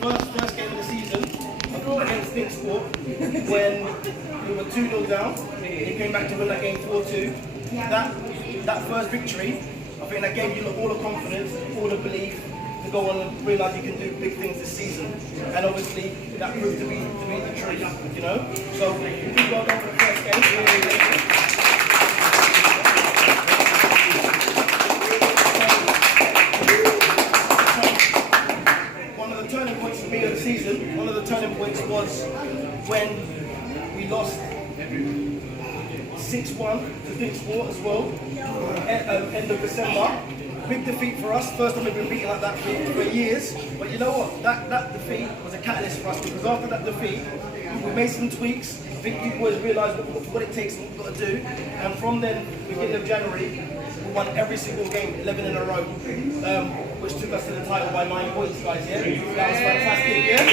first game of the season against Nick Sport when we were 2-0 down. He came back to win that game 4-2. That first victory, I think that gave you all the confidence, all the belief to go on and realise you can do big things this season. And obviously that proved to be the truth, you know. So we did well done for the first game. One of the turning points for me of the season, one of the turning points was when we lost 6-1 to Dick Sport as well, end of December. Big defeat for us, first time we've been beaten like that for years. But you know what, that defeat was a catalyst for us, because after that defeat, we made some tweaks. I think people always realise what it takes and what we've got to do. And from then, beginning of January, we won every single game, 11 in a row, which took us to the title by 9 points, guys, yeah? That was fantastic, yeah?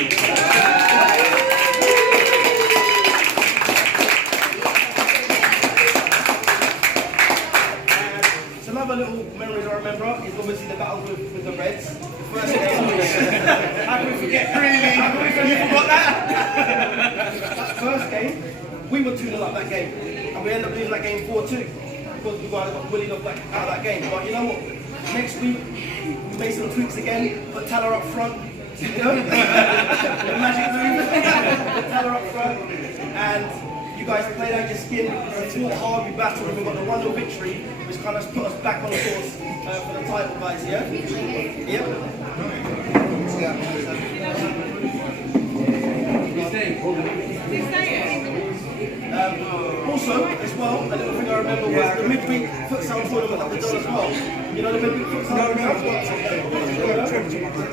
Another little memories I remember is obviously the battle with the Reds. The first game. How can we forget? Really? How can we forget? You forgot that? That first game, we were 2-0 up that game. And we ended up losing that game 4-2 because we got bullied out of that game. But you know what? Next week, we made some tweaks again, put Tyler up front. You know? The magic move. Put Tyler up front. And you guys played out your skin, we fought hard, we battled, and we got the 1-0 victory, which kind of put us back on course for the title, guys, yeah? Yep. Also, as well, a little thing I remember was the midweek futsal tournament that we done as well. You know the midweek futsal tournament?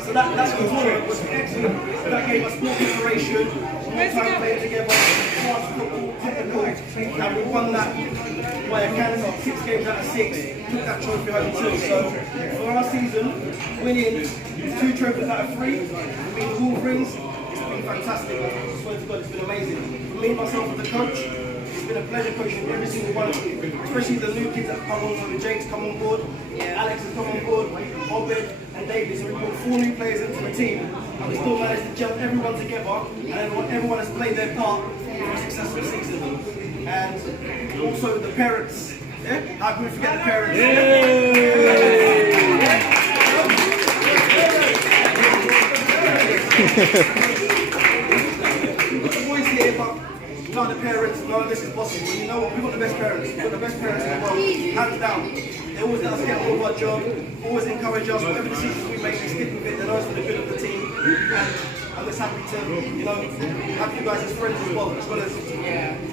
So that tournament was excellent. That gave us more preparation, more time playing together, fast football, technical, and we won that by a cancer, 6 games out of 6, took that trophy home too. So for our season, winning 2 trophies out of 3, we beat the Wolverines, it's been fantastic. I swear to God, it's been amazing. For me, myself as the coach, it's been a pleasure coaching every single one of you, especially the new kids that have come on. So Jake's come on board, Alex has come on board, Obed and David. So we brought 4 new players into the team, and we still managed to gel everyone together, and everyone has played their part for a successful season. And also the parents. Yeah? How can we forget the parents? The boys here, but none of the parents, none of this is possible. You know what? We've got the best parents. We've got the best parents in the world, hands down. They always let us get all of our job, always encourage us. Whatever decisions we make, they stick with it. They know it's for the good of the team. And I'm just happy to, you know, have you guys as friends as well as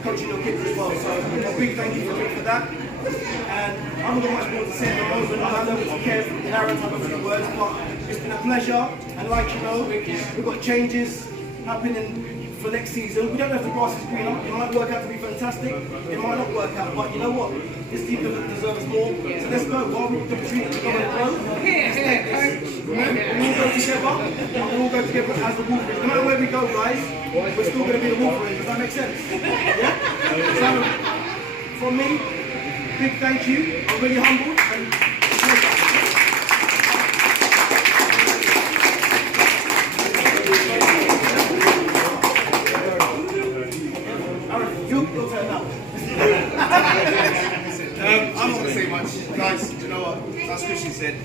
coaching your kids as well. So a big thank you for that. And I'm not much more to say at the moment. I know it's okay in Aaron to have a few words, but it's been a pleasure. And like you know, we've got changes happening for next season. We don't know if the grass is greener. It might work out to be fantastic. It might not work out. But you know what? This team deserves more. So let's go. While we've got the opportunity to go and grow, let's take this. We all go together. We all go together as the Wolverines. No matter where we go, guys, we're still going to be the Wolverines. Does that make sense? Yeah? So, from me, big thank you. I'm really humbled. And I'm not going to say much. Guys, do you know what? As Christian said,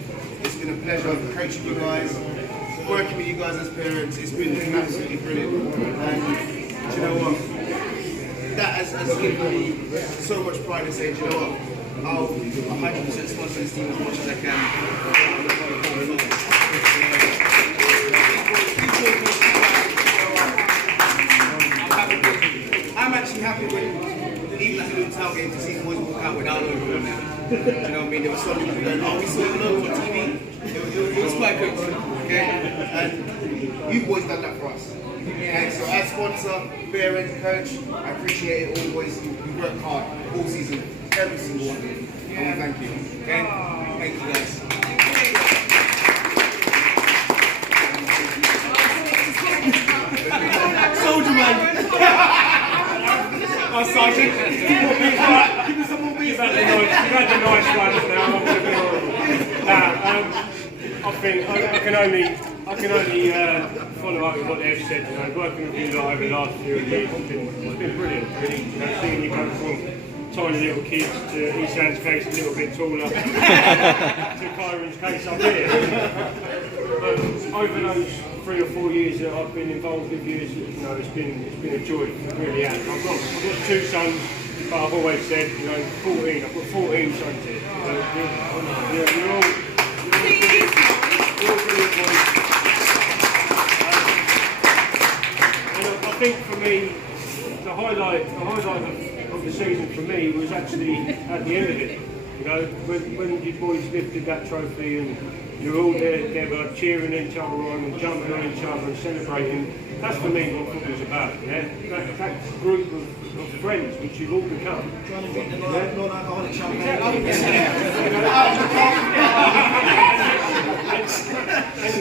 it's been a pleasure coaching you guys, working with you guys as parents. It's been absolutely brilliant. And do you know what? That has given me so much pride in saying, do you know what? I'll 100% sponsor this team as much as I can. I'm actually happy when even at the Luton game to see the boys walk out without logo on them. You know what I mean? There were some people going, oh, we saw the logo on TV. It was quite good, okay? And you boys done that for us. Okay? So as sponsor, parent, coach, I appreciate it all, boys. You worked hard all season, every single one. Yeah. Thank you. Okay? Thank you guys. Soldier man! Oh, Sergeant, give me some more beef. You've had the nice ones now. I'm going to be horrible. I think I can only I can only follow up with what they've said. You know, working with you over the last few years has been brilliant. Really, you know, seeing you go from tiny little kids to Isan's case a little bit taller to Kyron's case up here. Over those 3 or 4 years that I've been involved with you, you know, it's been a joy. It really has. I've got 2 sons, but I've always said, you know, 14. I've got 14 sons here. You're all brilliant boys. I think for me, the highlight of the season for me was actually at the end of it. You know, when you boys lifted that trophy and you're all there together, cheering each other on and jumping on each other and celebrating. That's for me what football's about. Yeah, that group of friends which you've all become.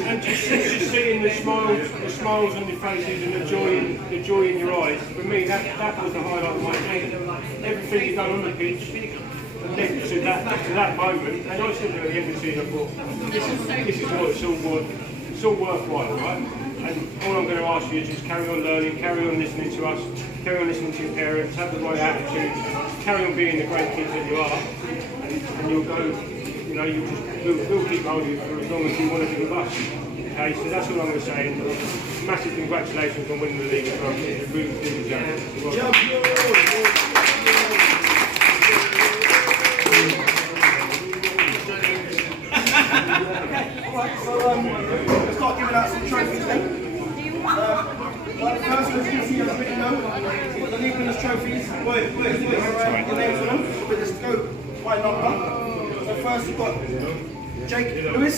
And just seeing the smiles on your faces and the joy in your eyes. For me, that was the highlight of my season. Everything you've done on the pitch led to that moment. And I said at the end of the season, I thought, this is what it's all worthwhile, right? And all I'm going to ask you is just carry on learning, carry on listening to us, carry on listening to your parents, have the right attitude, carry on being the great kids that you are, and you'll go, you know, we'll keep holding you for as long as you want to be with us. Okay, so that's all I'm going to say. And massive congratulations on winning the league as well. It really deserves it. Let's start giving out some trophies then. First, as you can see, as a bit low, we've got the league winners' trophies. Wait, your names on them. We'll just go by number. So first, we've got Jake Lewis.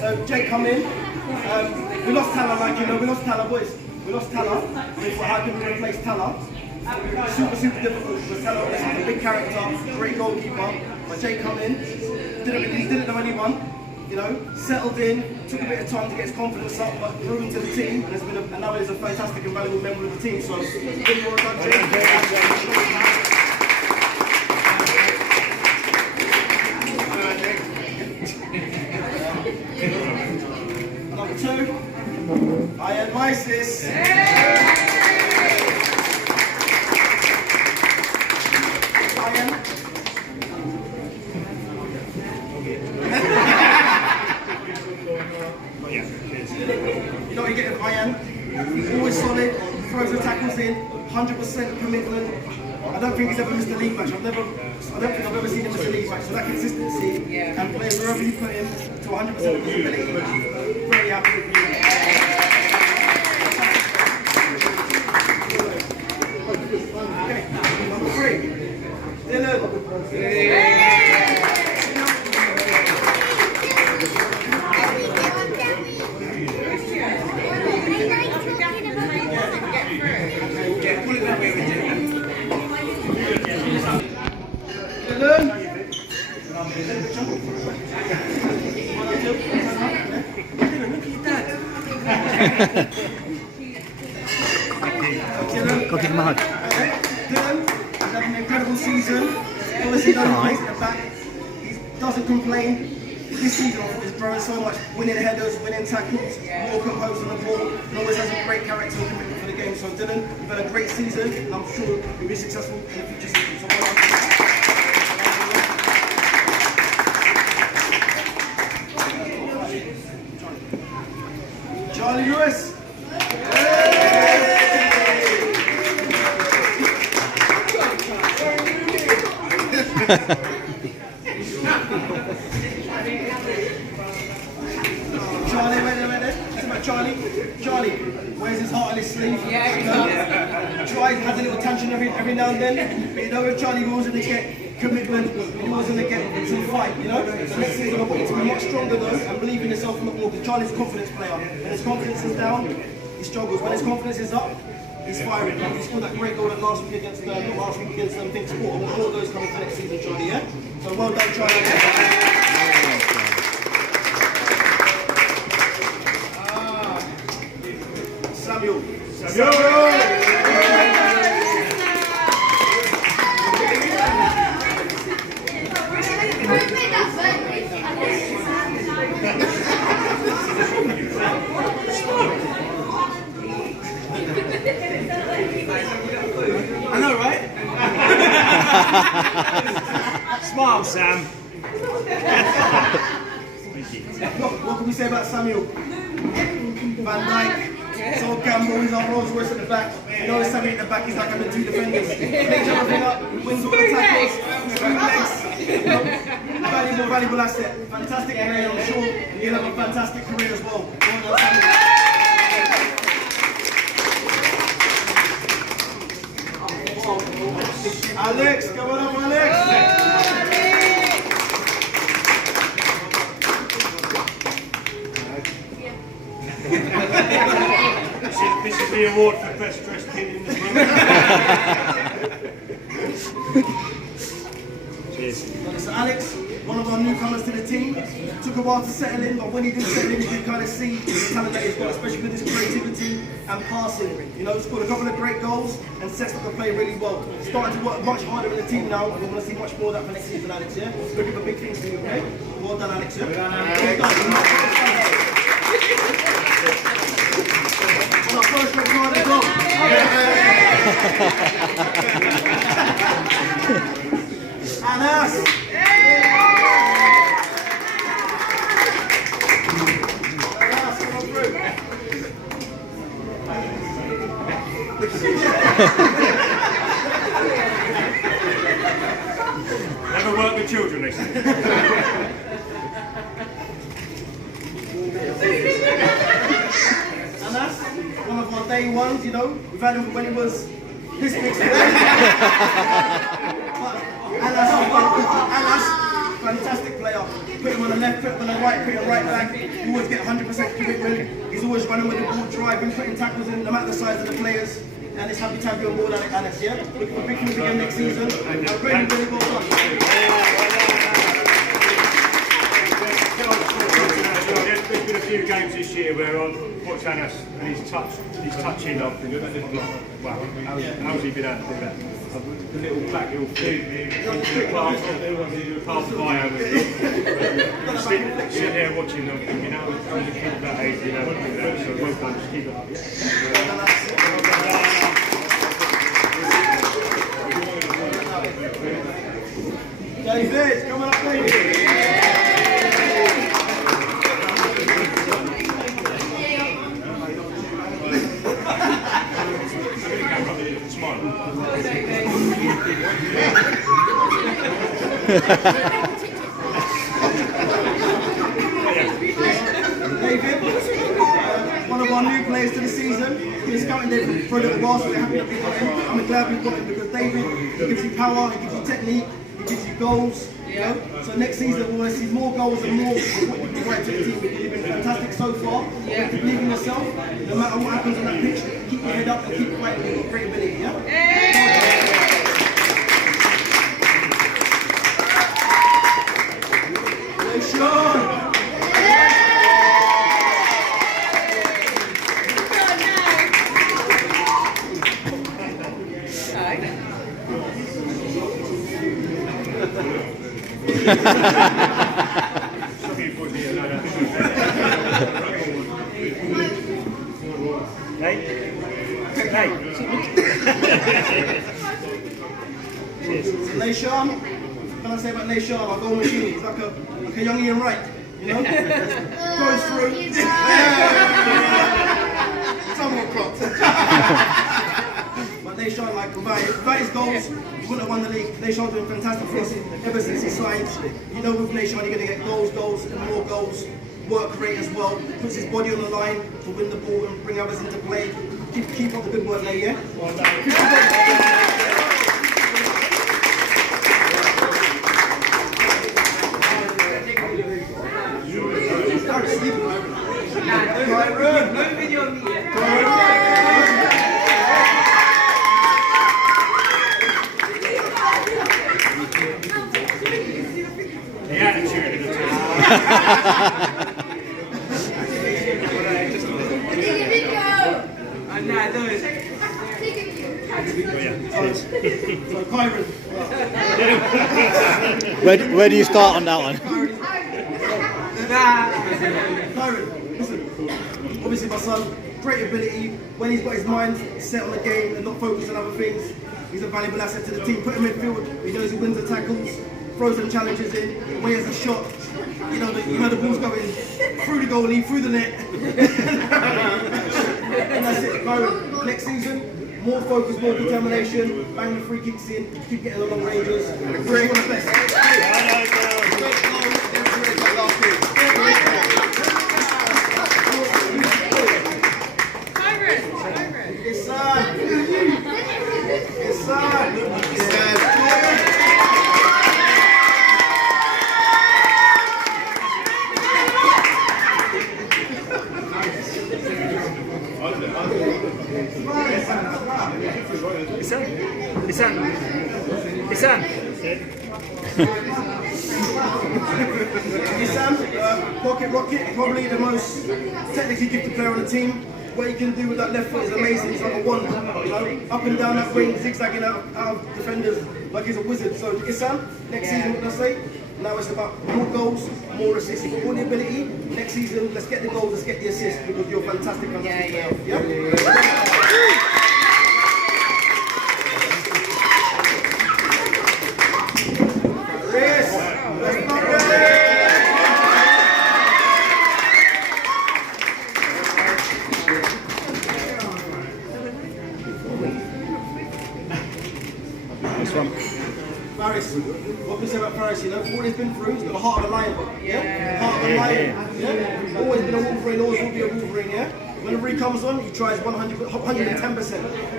So Jake come in. We lost Tala, like you know, we lost Tala, boys. We lost Tala. We thought, how can we replace Tala? Super difficult because Tala is a big character, great goalkeeper. But Jake come in, didn't know anyone, you know, settled in, took a bit of time to get his confidence up, but grew into the team, and now he's a fantastic and valuable member of the team. So, really well done, Jake. Number 2, Ian Mysis. You know what you get with Ian? Always solid, throws the tackles in, 100% commitment. I don't think he's ever missed a league match. I don't think I've ever seen him miss a league match. So that consistency and play wherever you put him to 100% of his ability. Very happy with you. Okay, number 3, Dylan. Go give him a hug. Dylan, he's having an incredible season. Obviously, he's in the back. He doesn't complain. This season is growing so much, winning headers, winning tackles, more composed on the ball, and always has a great character and commitment for the game. So Dylan, you've had a great season, and I'm sure you'll be successful in the future season. So well done. Charlie Lewis. Charlie wears his heart on his sleeve. Has a little tension every now and then. But you know, if Charlie goes in to get commitment, he goes in to get some fight, you know? So next season I want you to be much stronger though and believe in yourself a lot more, because Charlie's a confidence player. When his confidence is down, he struggles. When his confidence is up, he's firing. Like he scored that great goal last week against Think Sport. I want all of those coming for next season, Charlie, yeah? So well done, Charlie. I know, right? Smile, Sam. What can we say about Samuel? Van Dijk, Sol Campbell, he's our Rolls Royce at the back. You know, Samuel at the back, he's like having two defenders. Cleans everything up, wins all the tackles, screw legs. You know, valuable asset. Fantastic player, I'm sure he'll have a fantastic career as well. Well done, Samuel. Alex, come on up, Alex. This is the award for best dressed kid in the room. Cheers. So Alex, one of our newcomers to the team, took a while to settle in, but when he did settle in, you can kind of see the talent that he's got, especially with his creativity and passing. You know, scored a couple of great goals and sets up the play really well. Starting to work much harder in the team now. We want to see much more of that for next season, Alex. Yeah, looking for big things for you. Okay, well done, Alex. Yeah? Well done. On our first red card as well. Anas. Never work with children, they say. And that's one of our day ones, you know. We've had him when he was this big. Anas, fantastic player. Put him on the left, put him on the right, put him right back. You always get 100% commitment. He's always running with the ball, driving, putting tackles in, no matter the size of the players. And it's happy to have you on board, Anas, yeah? Looking for big things again next season. Really, really well done. There's been a few games this year where I've watched Anas and he's touching up. Wow, how's he been able to do that? The little black little flute, half by over. Sit there watching them, you know, I was a kid that age, you know, so well done, just keep it up. David, coming up, David. David, one of our new players to the season. He's scouting David for a little while, so we're happy that we got him. I'm glad we got him because David, he gives you power, he gives you technique, he gives you goals. You know? So next season we want to see more goals and more of what you can write to the team. You've been fantastic so far. You believe in yourself. No matter what happens on that pitch, keep your head up and keep fighting. You've got great ability, yeah? Nation, what can I say about Nation? Our goal machine. He's like a young Ian Wright, you know? Goes through. Somewhat cropped. But Nation, like, without his goals, he wouldn't have won the league. Nation's doing fantastic for us ever since he signed. You know, with Nation, you're going to get goals, and more goals. Work rate as well. Puts his body on the line to win the ball and bring others into play. Keep up the good work there, yeah? Well done. The attitude of the team. Nah, no, it's So Kyron. Where do you start on that one? Kyron, listen. Obviously my son, great ability. When he's got his mind set on the game and not focused on other things, he's a valuable asset to the team. Put him in midfield, he knows he wins the tackles, throws them challenges in. When he has a shot, you know the ball's going through the goalie, through the net. And that's it. Kyron, next season, more focus, more determination, bang the free kicks in, keep getting the long ranges. Great, one of the best. Yes, sir. Yes, sir. Sam, Pocket Rocket, probably the most technically gifted player on the team. What he can do with that left foot is amazing. He's like a wand, you know, up and down that wing, zigzagging out of defenders like he's a wizard. So Sam, next season, what can I say? Now it's about more goals, more assists. You've got all the ability. Next season, let's get the goals, let's get the assists because you're fantastic. Faris, what can you say about Faris? You know, all he's been through, he's got the heart of a lion. Yeah? Heart of a lion. Yeah? Always been a Wolverine, always will be a Wolverine, yeah? Whenever he comes on, he tries 110%.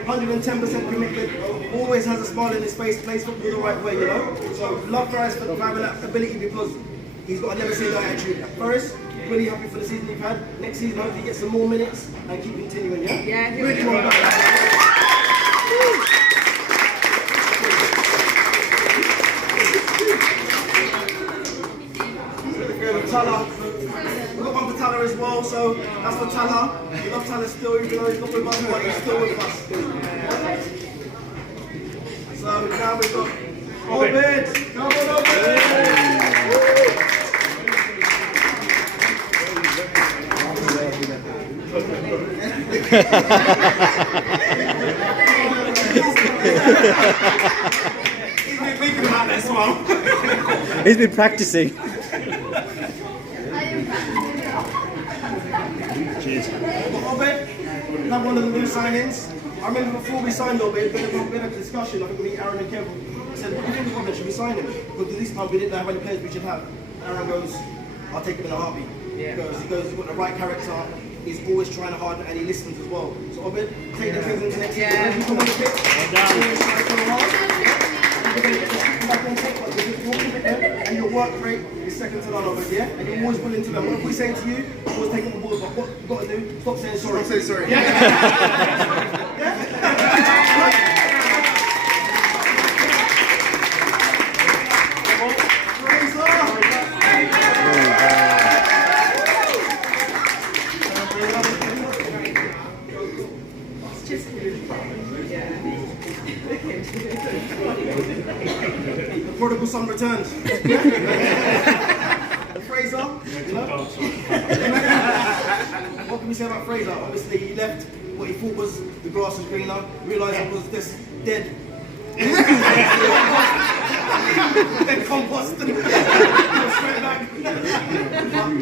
110% commitment. Always has a smile in his face, plays football the right way, you know? So love Faris for having that ability because he's got a never say die attitude. Faris, really happy for the season you've had. Next season, hopefully you get some more minutes and keep continuing, yeah? Yeah, really well done. Tala. We've got one for Tala as well, so that's for Tala. We love Tala still, even though he's not with us, but he's still with us. So now we've got Obed. Come on, He's been thinking about this one. He's been practicing. Obed, not one of the new signings. I remember before we signed Obed, there was a bit of discussion. I think me, Aaron and Kevin. I said, what do you think of Obed? Should we sign him? Because this time we didn't know how many players we should have. Aaron goes, I'll take him in a heartbeat. He goes, he's got the right character. He's always trying hard and he listens as well. So Obed, take the things into next season. Whenever you come on the pitch, always try to come hard. And your work rate is second to none of us, yeah? And you're always willing to learn. What we say to you, always take it on board, but what you've got to do, stop saying sorry. Stop saying sorry. The prodigal son returns. Fraser, you know? What can we say about Fraser? Obviously he left what he thought was the grass was greener, realised it was just dead. Dead compost. Straight back.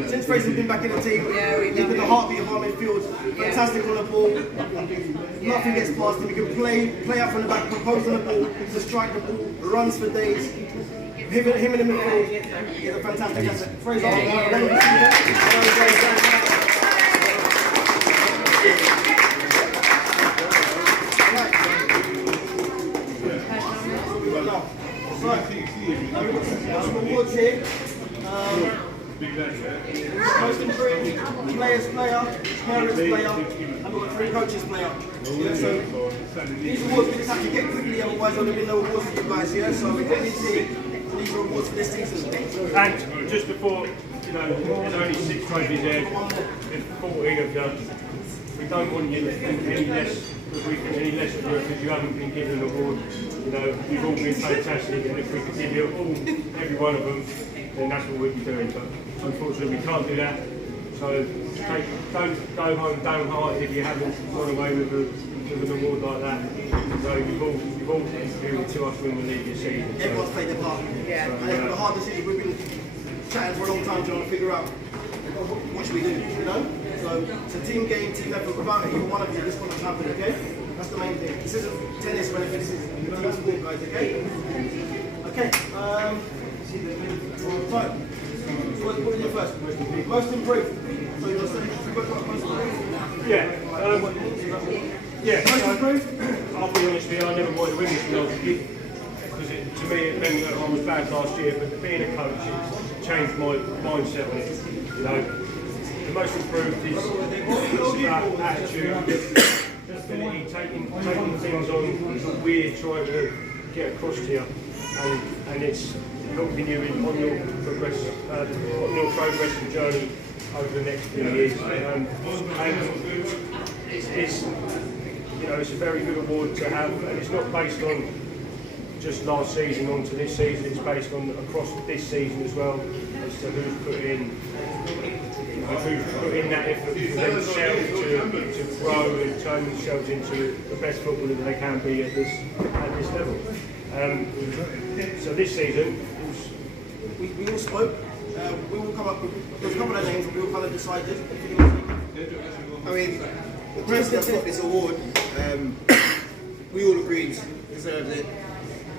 Since Fraser's been back in the team, he's been the heartbeat of our midfield. Fantastic on the ball. Nothing gets past him. He can play out from the back, compose on the ball, to strike the ball, runs for days. Him in the midfield, he's a fantastic asset. Fraser, we've got some awards here. Most improved, players player, parents player, and we've got 3 coaches player. Yeah, so these awards we just have to get quickly, otherwise there will be no awards for you guys here. So we're getting into these are awards for this season. And just before, you know, there's only 6 trophies there, there's 14 of you. We don't want you to think any less, any less of you because you haven't been given an award. You know, you've all been fantastic, and if we could give you every one of them, then that's what we'd be doing. But unfortunately, we can't do that. So don't go home downhearted if you haven't gone away with an award like that. So you've all contributed to us when we leave your season. So, Everyone's played their part. Yeah. So, And it's a hard decision. We've been chatting for a long time trying to figure out what should we do, you know? So it's a team game, team effort. Without either one of you, this wouldn't happen, okay? That's the main thing. This isn't tennis or anything, this is team sport, guys, okay? Okay, right. So what do you do first? Most improved. So you're saying you've got most improved? yeah. Yeah. Most improved? I'll be honest with you, I never wanted to win this when I was a kid. Because to me it meant that I was bad last year, but being a coach, it changed my mindset on it. You know, the most improved is about attitude, ability, taking things on that we're trying to get across to you, and it's helping you on your progress and journey over the next few years. And it's you know, it's a very good award to have, and it's not based on just last season onto this season. It's based on across this season as well, as to who's put in that effort for themselves to grow and turn themselves into the best footballer that they can be at this level. So this season, We all spoke. We all come up with, there's a couple of names and we all kind of decided. I mean, the person that's got this award, we all agreed deserves it.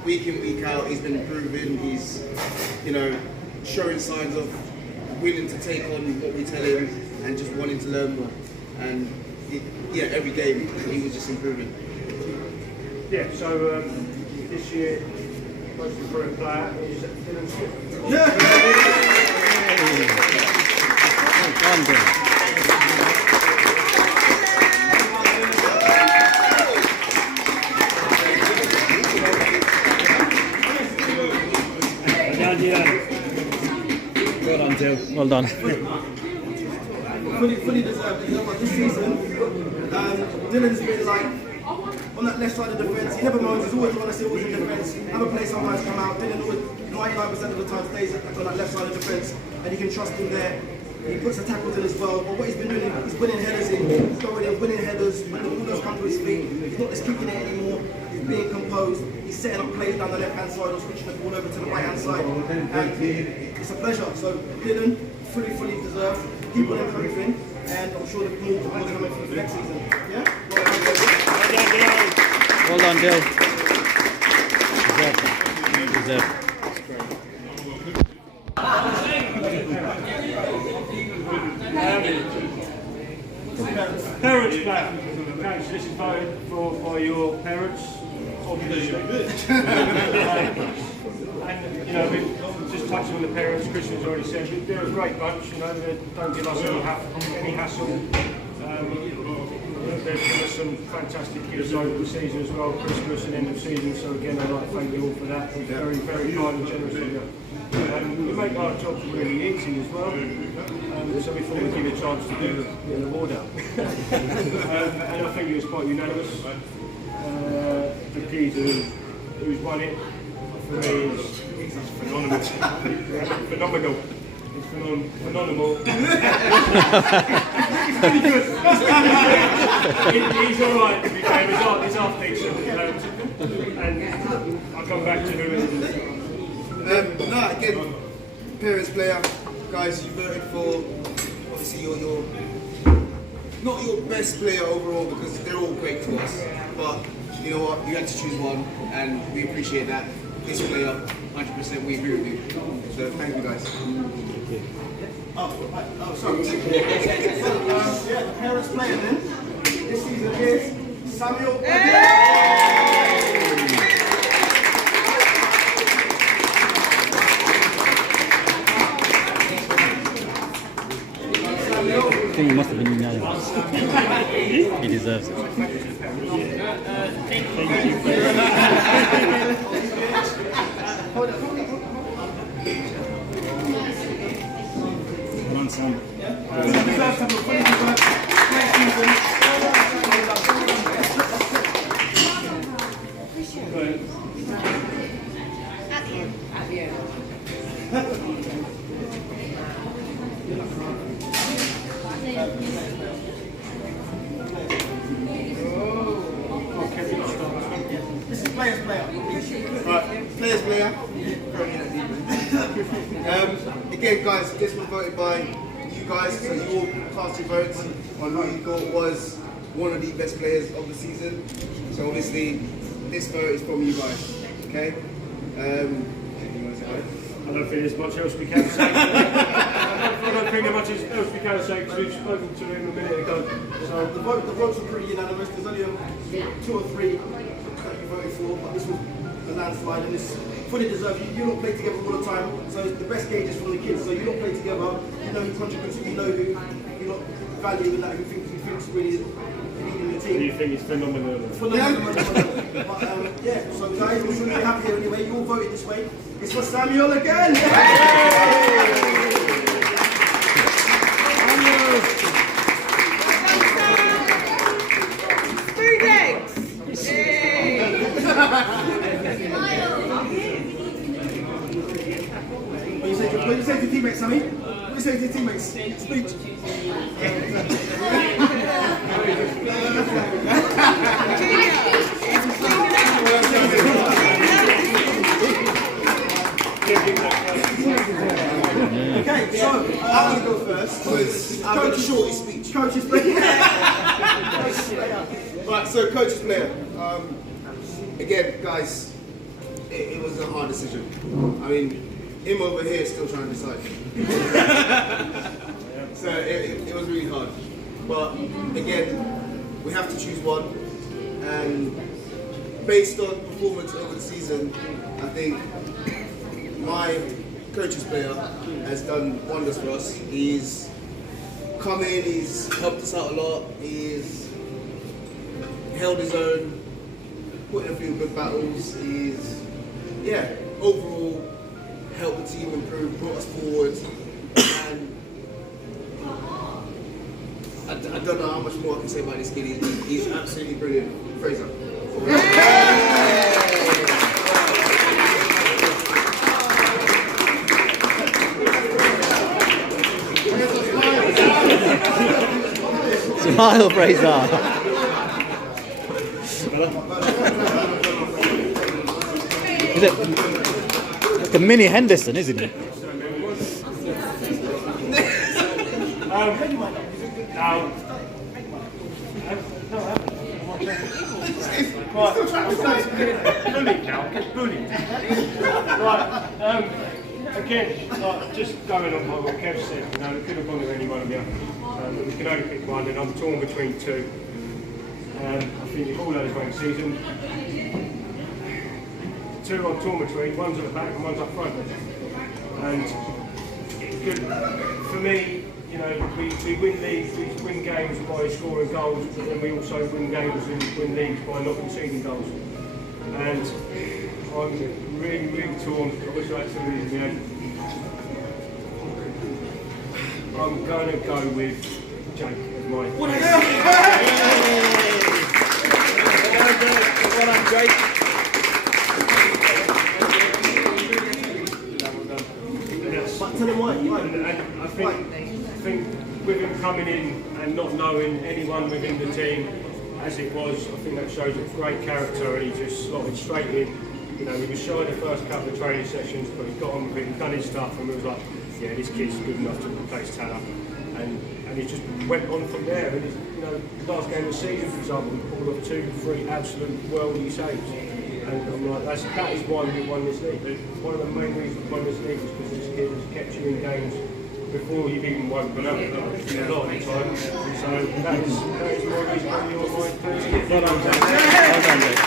Week in, week out, he's been improving. He's, you know, showing signs of willing to take on what we tell him and just wanting to learn more. And yeah, every game he was just improving. yeah. So this year, most improved player is Dylan Smith. Well done, Dylan. Well done, Dill. Well done. Fully deserved. You know what? This season, Dylan's been like on that left side of the defence. He never moans. He's always honest. He's always in defence. Have a play sometimes come out. Dylan always 99% of the time stays on that left side of defence, and you can trust him there. He puts the tackles in as well. But what he's been doing, he's winning headers in, going in, winning headers. When the ball does come to his feet, he's not just kicking it anymore. He's being composed. He's setting up plays down the left-hand side or switching the ball over to the right-hand side. And it's a pleasure. So Dylan, fully deserved. Keep on improving, and I'm sure there'll be more coming for the next season. Yeah? Well done, Dill. Deserved. Parents back. Okay, so this is voted for by your parents, obviously. And you know, we've just touching on the parents. Christian's already said they're a great bunch. You know, they don't give us any hassle. They've given us some fantastic gifts over the season as well, Christmas and end of season. So again, I'd like to thank you all for that. It's very kind and generous of you. We make our jobs really easy as well. So we thought we'd give you a chance to do an award out. And I think it was quite unanimous. The geezer who's won it for me is phenomenal. Phenomenal. It's phenomenal. Pretty good. He's all right, to be fair. He's half decent. And I'll come back to who it is. No, again, parents, player, guys, you voted for obviously your not your best player overall because they're all great to us. But you know what, you had to choose one, and we appreciate that. This player, 100%, we agree with you. So thank you, guys. Sorry. Yeah, the parents player then. This season is Samuel. I think he must have been unanimous. He deserves it. One song. at the end. This is players player. Right, players player. Again, guys, this was voted by you guys, so you all cast your votes on who you thought was one of the best players of the season. So obviously, this vote is from you guys. Okay. I don't think there's much else we can say. I don't think there's much else we can say because we've spoken to him a minute ago. So The votes were pretty unanimous. There's only 2 or 3 that you voted for, but this was a landslide and it's fully deserved. You don't play together all the time, so the best gauge is from the kids. So you don't play together, you know who contributes, you know who you lot value and that who thinks really leading the team. you think it's phenomenal? But yeah, so guys, I'm sure you're happy here anyway. You all voted this way. It's for Samuel again! Food eggs! Yay! What you say to your teammates, Sammy? What you say to your teammates? Speech. Okay, so I'm going to go first because I've got a shortest speech. coaches play. Right, so coach's player. Again, guys, it was a hard decision. I mean, him over here is still trying to decide. So it was really hard. But again, we have to choose one. And based on performance over the season, I think my coach's player has done wonders for us. He's come in, he's helped us out a lot, he's held his own, put in a few good battles, he's, yeah, overall helped the team improve, brought us forward, and I don't know how much more I can say about this kid. He's absolutely brilliant. Fraser. Smile, Fraser. Is it? It's a mini Henderson, isn't it? Again, just going on what Kev said, we could have gone with any one of you. We can only pick one, and I'm torn between 2. I think you've all had a great season. 2 I'm torn between, one's at the back and one's up front. And it's good for me. We win leagues, we win games by scoring goals, but then we also win games and win leagues by not conceding goals. And I'm really, really torn. I wish I had some of these in the end. I'm going to go with Jake as my. Well done, Jake. But tell him why. And I think with him coming in and not knowing anyone within the team as it was, I think that shows a great character, and he just slotted straight in. He was shy the first couple of training sessions, but he got on with it, he done his stuff, and we was like, yeah, this kid's good enough to replace Tanner. And he just went on from there. And last game of the season, for example, we pulled off 2, 3 absolute worldly saves. And I'm like, that is why we won this league. One of the main reasons we won this league is because this kid has kept you in games before you've even woken up a lot of the time. So that is my reason why you're my person. Well done, Jake. Well done, Jake.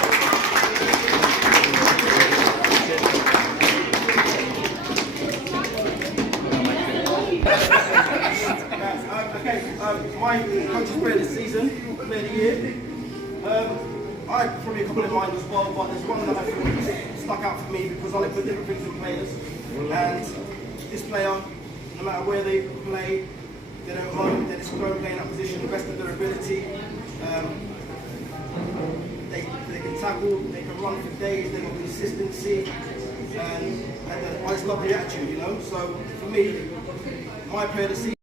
My coach's player this season, player of the year. I have probably a couple in mind as well, but there's one that I feel stuck out for me because I like put different things in players. And this player, no matter where they play, they don't mind, they just go and play in that position the best of their ability. They can tackle, they can run for days, they've got consistency. and I just love the attitude, you know. So for me, my player of the season.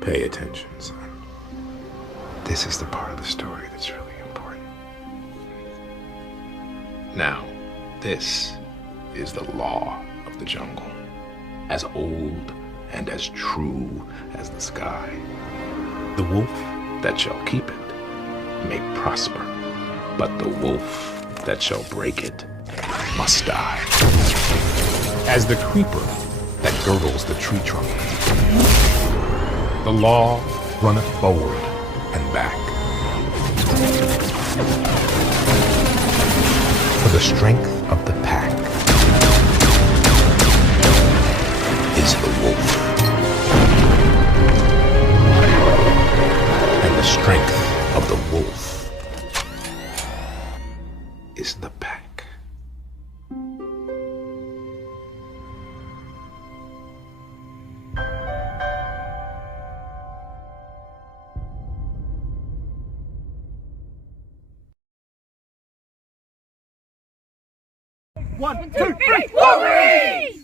Pay attention, son. This is the part of the story that's really important. Now, this is the law of the jungle, as old and as true as the sky. The wolf that shall keep it may prosper, but the wolf that shall break it must die. As the creeper that girdles the tree trunk, the law runneth forward and back. For the strength of the pack is the wolf, and the strength of the wolf is the pack. One, two, three, Wolverines!